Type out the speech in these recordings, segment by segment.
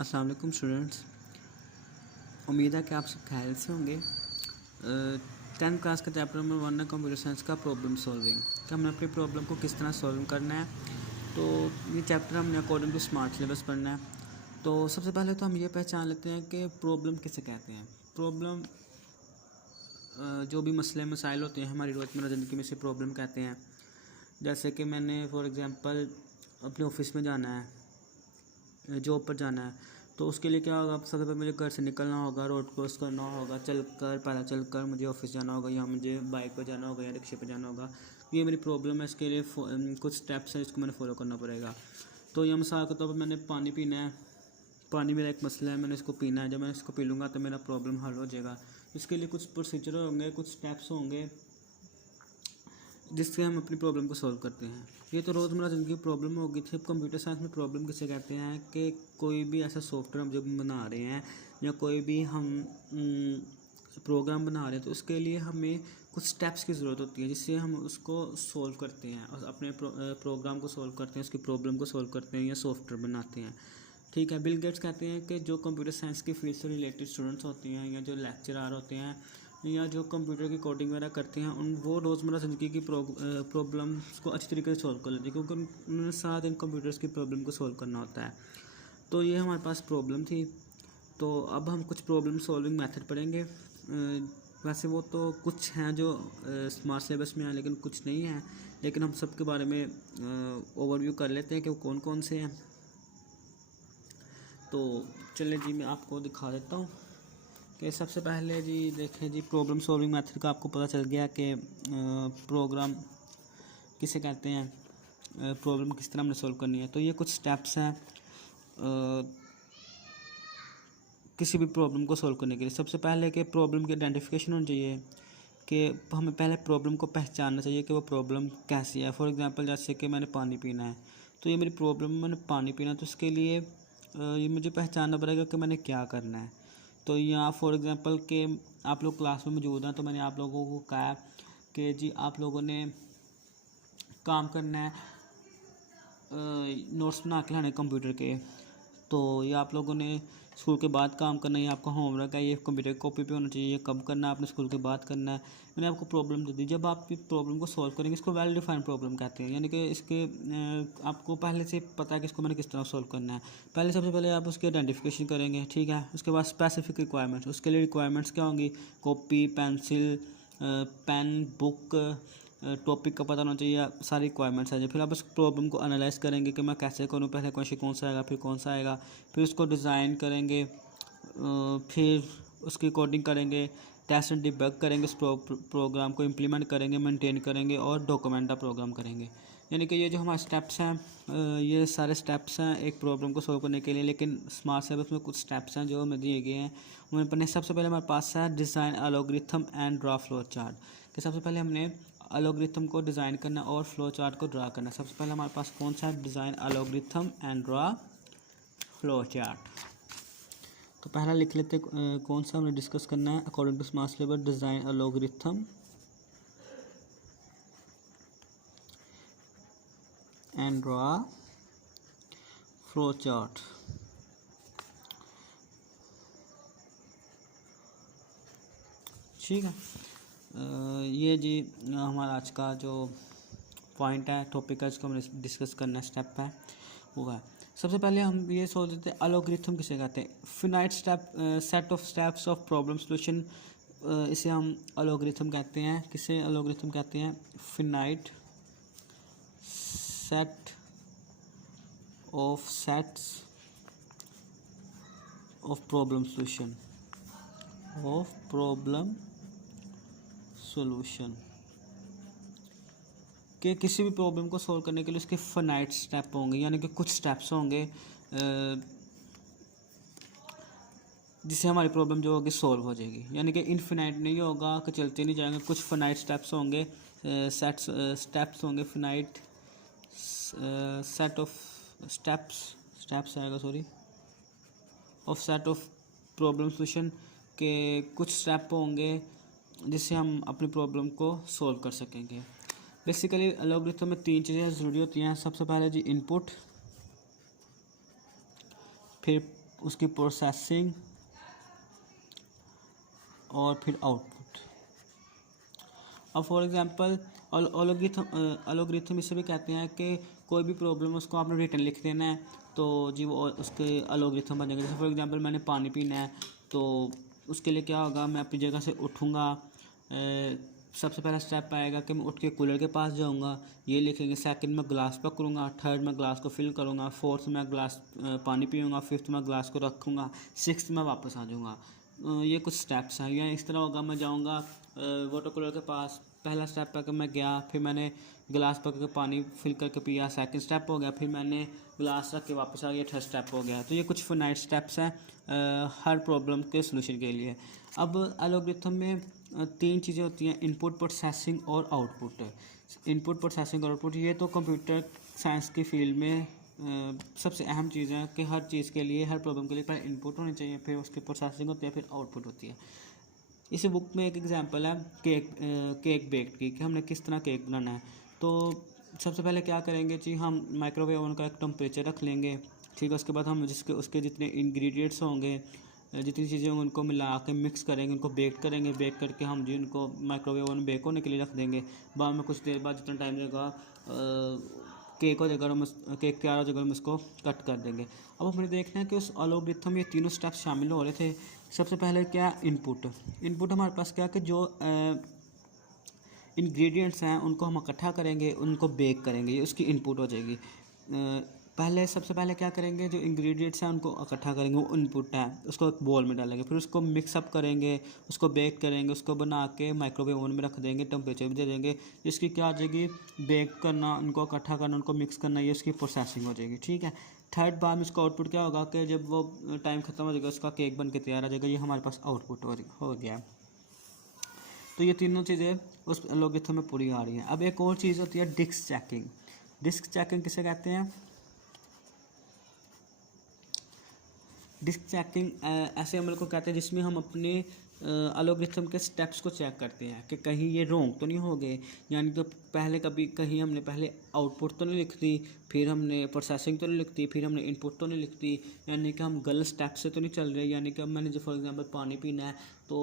अस्सलाम वालेकुम स्टूडेंट्स। उम्मीद है कि आप सब खैरियत से होंगे। 10th क्लास का चैप्टर नंबर 1 है कंप्यूटर साइंस का प्रॉब्लम सॉल्विंग, कि हमने अपनी प्रॉब्लम को किस तरह सॉल्व करना है। तो ये चैप्टर हमने अकॉर्डिंग टू स्मार्ट सिलेबस पढ़ना है। तो सबसे पहले तो हम ये पहचान लेते हैं कि प्रॉब्लम किसे कहते हैं। प्रॉब्लम जो भी मसले मसाइल होते हैं हमारी रोज़मर्रा ज़िंदगी में से प्रॉब्लम कहते हैं। जैसे कि मैंने फॉर एग्ज़ाम्पल अपने ऑफिस में जाना है, जॉब पर जाना है, तो उसके लिए क्या होगा, सबसे पहले मुझे घर से निकलना होगा, रोड क्रॉस करना होगा, पैदल चल कर मुझे ऑफिस जाना होगा, या मुझे बाइक पर जाना होगा या रिक्शे पर जाना होगा। ये मेरी प्रॉब्लम है, इसके लिए कुछ स्टेप्स हैं जिसको मैंने फॉलो करना पड़ेगा। तो यह मिसाल के तौर पर मैंने पानी पीना है, पानी मेरा एक मसला है, मैंने इसको पीना है। जब मैं इसको पी लूँगा तो मेरा प्रॉब्लम हल हो जाएगा। इसके लिए कुछ प्रोसीजर होंगे, कुछ स्टेप्स होंगे जिससे हम अपनी प्रॉब्लम को सॉल्व करते हैं। ये तो रोज़मर्रा ज़िंदगी की प्रॉब्लम होगी थी। अब कंप्यूटर साइंस में प्रॉब्लम किसे कहते हैं कि कोई भी ऐसा सॉफ्टवेयर हम जब बना रहे हैं या कोई भी हम प्रोग्राम बना रहे हैं, तो उसके लिए हमें कुछ स्टेप्स की ज़रूरत होती है जिससे हम उसको सॉल्व करते हैं और अपने प्रोग्राम को सॉल्व करते हैं, उसकी प्रॉब्लम को सॉल्व करते हैं या सॉफ्टवेयर बनाते हैं। ठीक है। बिल गेट्स कहते हैं कि जो कंप्यूटर साइंस की फील्ड से रिलेटेड स्टूडेंट्स होते हैं या जो लेक्चरर होते हैं या जो कंप्यूटर की कोडिंग वगैरह करते हैं, वो रोज़मर्रा ज़िंदगी की प्रॉब्लम्स को अच्छी तरीके से सॉल्व कर लेते हैं, क्योंकि उन्होंने सारा दिन कंप्यूटर्स की प्रॉब्लम को सॉल्व करना होता है। तो ये हमारे पास प्रॉब्लम थी। तो अब हम कुछ प्रॉब्लम सॉल्विंग मेथड पढ़ेंगे। वैसे वो तो कुछ हैं जो स्मार्ट सिलेबस में हैं, लेकिन कुछ नहीं है। लेकिन हम सबके बारे में ओवरव्यू कर लेते हैं कि वो कौन कौन से हैं। तो चलिए जी, मैं आपको दिखा देता हूँ कि सबसे पहले जी देखें जी, प्रॉब्लम सॉल्विंग मेथड का आपको पता चल गया कि प्रोग्राम किसे कहते हैं, प्रॉब्लम किस तरह हमने सॉल्व करनी है। तो ये कुछ स्टेप्स हैं किसी भी प्रॉब्लम को सॉल्व करने के लिए। सबसे पहले कि प्रॉब्लम की आइडेंटिफिकेशन होनी चाहिए, कि हमें पहले प्रॉब्लम को पहचानना चाहिए कि वो प्रॉब्लम कैसी है। फॉर एग्जांपल जैसे कि मैंने पानी पीना है, तो ये मेरी प्रॉब्लम है, मैंने पानी पीना है, तो उसके लिए ये मुझे पहचानना पड़ेगा कि मैंने क्या करना है। तो यहाँ फॉर एग्जांपल कि आप लोग क्लास में मौजूद हैं, तो मैंने आप लोगों को कहा कि जी आप लोगों ने काम करना है, नोट्स बना के लाने कंप्यूटर के। तो ये आप लोगों ने स्कूल के बाद काम करना है, ये आपका होमवर्क है, ये कंप्यूटर की कॉपी पे होना चाहिए, ये कब करना है, आपने स्कूल के बाद करना है। मैंने आपको प्रॉब्लम दे दी। जब आप प्रॉब्लम को सॉल्व करेंगे, इसको वेल डिफाइंड प्रॉब्लम कहते हैं, यानी कि इसके आपको पहले से पता है कि इसको मैंने किस तरह सॉल्व करना है। सबसे पहले आप उसकी आइडेंटिफिकेशन करेंगे, ठीक है। उसके बाद स्पेसिफिक रिक्वायरमेंट्स, उसके लिए रिक्वायरमेंट्स क्या होंगी, copy, pencil, pen, book, topic का पता होना चाहिए, सारी रिक्वायरमेंट्स आ जाए। फिर आप उस प्रॉब्लम को एनालाइज करेंगे कि मैं कैसे करूँ, पहले क्वेश्चन कौन सा आएगा, फिर कौन सा आएगा, फिर उसको डिज़ाइन करेंगे, फिर उसकी कोडिंग करेंगे, टेस्ट एंड डिबग करेंगे, उस प्रोग्राम को इम्प्लीमेंट करेंगे, मेंटेन करेंगे और डॉक्यूमेंट द प्रोग्राम करेंगे। यानी कि ये जो हमारे स्टेप्स हैं, ये सारे स्टेप्स हैं एक प्रॉब्लम को सॉल्व करने के लिए। लेकिन स्मार्ट सिलेबस में कुछ स्टेप्स हैं जो हमें दिए गए हैं, उनमें पढ़ने। सबसे पहले हमारे पास है design algorithm and draw flow chart, कि सबसे पहले हमने एल्गोरिथम को डिज़ाइन करना और फ्लो चार्ट को ड्रा करना। सबसे पहले हमारे पास कौन सा है, design algorithm and draw flow chart. तो पहला लिख लेते कौन सा हमने डिस्कस करना है according to smart syllabus, design algorithm and draw flow chart. ठीक है। ये जी हमारा आज का जो पॉइंट है, टॉपिक है, इसको हमने डिस्कस करना स्टेप है वो है। सबसे पहले हम ये सोच लेते हैं एल्गोरिथम किसे कहते हैं, finite step set of steps of problem solution. इसे हम एल्गोरिथम कहते हैं। किसे एल्गोरिथम कहते हैं, finite set of sets of problem solution, of problem solution, कि किसी भी प्रॉब्लम को सॉल्व करने के लिए उसके फाइनाइट स्टेप होंगे, यानी कि कुछ स्टेप्स होंगे जिससे हमारी प्रॉब्लम जो होगी सॉल्व हो जाएगी। यानी कि इनफिनाइट नहीं होगा कि चलते नहीं जाएंगे, कुछ फाइनाइट स्टेप्स होंगे, स्टेप्स होंगे, फाइनाइट सेट ऑफ स्टेप्स आएगा, sorry, of set of problem solution, के कुछ स्टेप होंगे जिससे हम अपनी प्रॉब्लम को सॉल्व कर सकेंगे। बेसिकली एल्गोरिथम में तीन चीज़ें ज़रूरी होती हैं। सबसे पहले जी इनपुट, फिर उसकी प्रोसेसिंग और फिर आउटपुट। अब फॉर एग्जांपल एल्गोरिथम इसे भी कहते हैं कि कोई भी प्रॉब्लम उसको आपने रिटर्न लिख देना है तो जी वो उसके एल्गोरिथम बन जाएंगे। जैसे फॉर एग्जांपल मैंने पानी पीना है तो उसके लिए क्या होगा, मैं अपनी जगह से उठूँगा, सबसे पहला स्टेप आएगा कि मैं उठ के कूलर के पास जाऊंगा, ये लिखेंगे। सेकंड मैं ग्लास पकड़ूंगा, थर्ड मैं ग्लास को फिल करूंगा, फोर्थ मैं ग्लास पानी पीऊँगा, फिफ्थ मैं ग्लास को रखूँगा, सिक्स्थ मैं वापस आ जाऊँगा। ये कुछ स्टेप्स हैं। या इस तरह होगा, मैं जाऊँगा वाटर कूलर के पास, पहला स्टेप है कि मैं गया, फिर मैंने गिलास पकड़ के पानी फिल करके पिया, सेकंड स्टेप हो गया, फिर मैंने गिलास रख के वापस आ गया, थर्ड स्टेप हो गया। तो ये कुछ फाइनाइट स्टेप्स हैं हर प्रॉब्लम के सोल्यूशन के लिए। अब एल्गोरिथम में तीन चीज़ें होती हैं, इनपुट, प्रोसेसिंग और आउटपुट। इनपुट, प्रोसेसिंग और आउटपुट ये तो कंप्यूटर साइंस की फील्ड में सबसे अहम चीज़ है कि हर चीज़ के लिए, हर प्रॉब्लम के लिए पहले इनपुट होनी चाहिए, फिर उसकी प्रोसेसिंग होती है, फिर आउटपुट होती है। इस बुक में एक एग्जांपल है केक बेक की, कि हमने किस तरह केक बनाना है। तो सबसे पहले क्या करेंगे जी, हम माइक्रोवेव ओवन का एक टेम्परेचर रख लेंगे, ठीक है। उसके बाद हम उसके जितने इंग्रेडिएंट्स होंगे, जितनी चीज़ें होंगी, उनको मिला के मिक्स करेंगे, उनको बेक करेंगे। बेक करके हम जी उनको माइक्रोवेव ओवन में बेक होने के लिए रख देंगे। बाद में कुछ देर बाद जितना टाइम लगेगा केक हो जाएगा, हम केक तैयार हो जाएगा, हम उसको कट कर देंगे। अब हमने देखना है कि उस एल्गोरिथम में ये तीनों स्टेप्स शामिल हो रहे थे। सबसे पहले क्या, इनपुट हमारे पास क्या कि जो इंग्रेडिएंट्स हैं उनको हम इकट्ठा करेंगे, उनको बेक करेंगे, ये उसकी इनपुट हो जाएगी। सबसे पहले क्या करेंगे, जो इंग्रेडिएंट्स हैं उनको इकट्ठा करेंगे, वो इनपुट है, उसको एक बोल में डालेंगे, फिर उसको मिक्सअप करेंगे, उसको बेक करेंगे, उसको बना के माइक्रोवेव ओवन में रख देंगे, टेम्परेचर भी दे देंगे। इसकी क्या हो जाएगी, बेक करना, उनको इकट्ठा करना, उनको मिक्स करना, ये उसकी प्रोसेसिंग हो जाएगी, ठीक है। थर्ड बार में इसका आउटपुट क्या होगा कि जब वो टाइम खत्म हो जाएगा, उसका केक बन के तैयार आ जाएगा, ये हमारे पास आउटपुट हो गया। तो ये तीनों चीज़ें उस एल्गोरिथम में पूरी आ रही हैं। अब एक और चीज़ होती है डिस्क चेकिंग। डिस्क चेकिंग किसे कहते हैं? डिस्क चेकिंग ऐसे अमल को कहते हैं जिसमें हम अपने एल्गोरिथम के स्टेप्स को चेक करते हैं कि कहीं ये रॉन्ग तो नहीं हो गए। यानी तो कहीं हमने पहले आउटपुट तो नहीं लिख दी, फिर हमने प्रोसेसिंग तो नहीं लिख दी, फिर हमने इनपुट तो नहीं लिख दी, यानी कि हम गलत स्टेप से तो नहीं चल रहे। यानी कि अब मैंने जो फॉर एग्जांपल पानी पीना है तो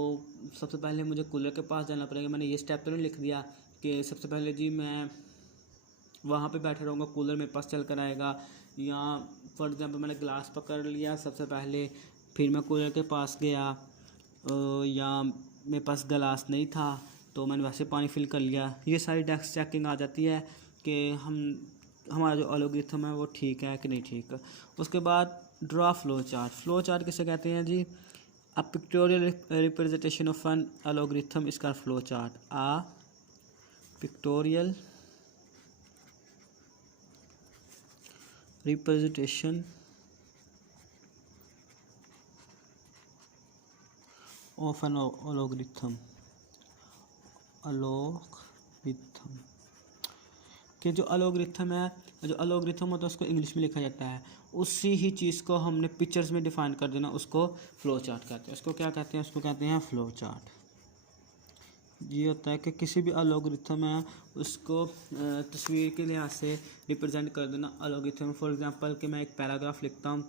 सबसे पहले मुझे कूलर के पास जाना पड़ेगा, मैंने ये स्टेप तो नहीं लिख दिया कि सबसे पहले जी मैं वहाँ पे बैठे रहूँगा, कूलर मेरे पास चल कर आएगा। या फॉर एग्जांपल मैंने ग्लास पकड़ लिया सबसे पहले, फिर मैं कूलर के पास गया, या मेरे पास गिलास नहीं था तो मैंने वैसे पानी फिल कर लिया। ये सारी डेस्क चेकिंग आ जाती है कि हमारा जो एल्गोरिथम है वो ठीक है कि नहीं ठीक। उसके बाद ड्रा फ्लो चार्ट किसे कहते हैं जी? A pictorial representation of an algorithm is called flow chart. A pictorial representation of an algorithm कि जो एल्गोरिथम होता है उसको इंग्लिश में लिखा जाता है, उसी ही चीज़ को हमने पिक्चर्स में डिफाइन कर देना, उसको फ्लो चार्ट कहते हैं। उसको क्या कहते हैं? उसको कहते हैं फ्लो चार्ट। ये होता है कि किसी भी एल्गोरिथम है उसको तस्वीर के लिहाज से रिप्रेजेंट कर देना एल्गोरिथम। फॉर एग्जांपल कि मैं एक पैराग्राफ लिखता हूँ,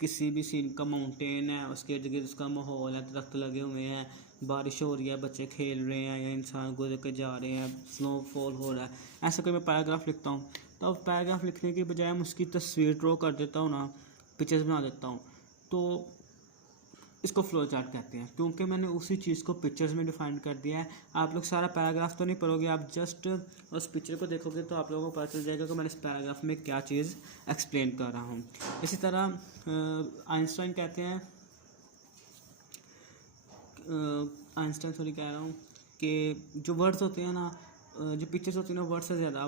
किसी भी सीन का, माउंटेन है, उसके इर्द गिर्द उसका माहौल है, दरख्त लगे हुए हैं, बारिश हो रही है, बच्चे खेल रहे हैं, या इंसान गुजर के जा रहे हैं, स्नोफॉल हो रहा है, ऐसा कोई मैं पैराग्राफ लिखता हूँ। तो अब पैराग्राफ लिखने की बजाय मैं उसकी तस्वीर ड्रॉ कर देता हूँ ना, पिक्चर्स बना देता हूँ, तो इसको फ्लो चार्ट कहते हैं, क्योंकि मैंने उसी चीज़ को पिक्चर्स में डिफाइन कर दिया है। आप लोग सारा पैराग्राफ तो नहीं पढ़ोगे, आप जस्ट उस पिक्चर को देखोगे तो आप लोगों को पता चल जाएगा कि मैंने इस पैराग्राफ में क्या चीज़ एक्सप्लेन कर रहा हूँ। इसी तरह आइंस्टाइन कहते हैं, आइंस्टाइन सॉरी कह रहा हूँ कि जो वर्ड्स होते हैं ना, जो पिक्चर्स होती हैं ना, वर्ड से ज़्यादा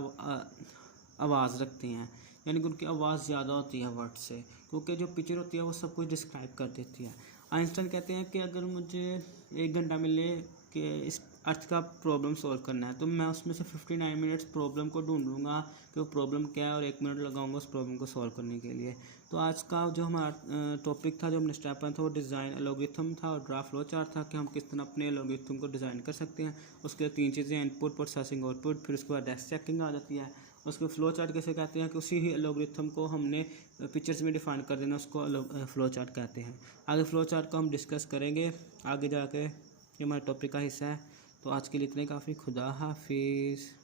आवाज़ रखती हैं, यानी कि उनकी आवाज़ ज़्यादा होती है वर्ड से, क्योंकि जो पिक्चर होती है वो सब कुछ डिस्क्राइब कर देती है। आइंस्टाइन कहते हैं कि अगर मुझे 1 घंटा मिले कि इस अर्थ का प्रॉब्लम सॉल्व करना है, तो मैं उसमें से 59 मिनट्स प्रॉब्लम को ढूंढूंगा कि वो प्रॉब्लम क्या है, और 1 मिनट लगाऊंगा उस प्रॉब्लम को सॉल्व करने के लिए। तो आज का जो हमारा टॉपिक था, जो हमने स्टेप था, वो डिज़ाइन एल्गोरिथम था और ड्राफ्ट फ्लो चार्ट था कि हम किस तरह अपने एल्गोरिथम को डिज़ाइन कर सकते हैं। उसके 3 चीज़ें, इनपुट, प्रोसेसिंग, आउटपुट, फिर उसके बाद डेस्क चेकिंग आ जाती है। उसको फ्लो चार्ट कैसे कहते हैं कि उसी ही एल्गोरिथम को हमने पिक्चर्स में डिफाइन कर देना, उसको फ्लो चार्ट कहते हैं। आगे फ्लो चार्ट को हम डिस्कस करेंगे आगे जाके, ये हमारे टॉपिक का हिस्सा है। तो आज के लिए इतने काफ़ी। खुदा हाफिज़।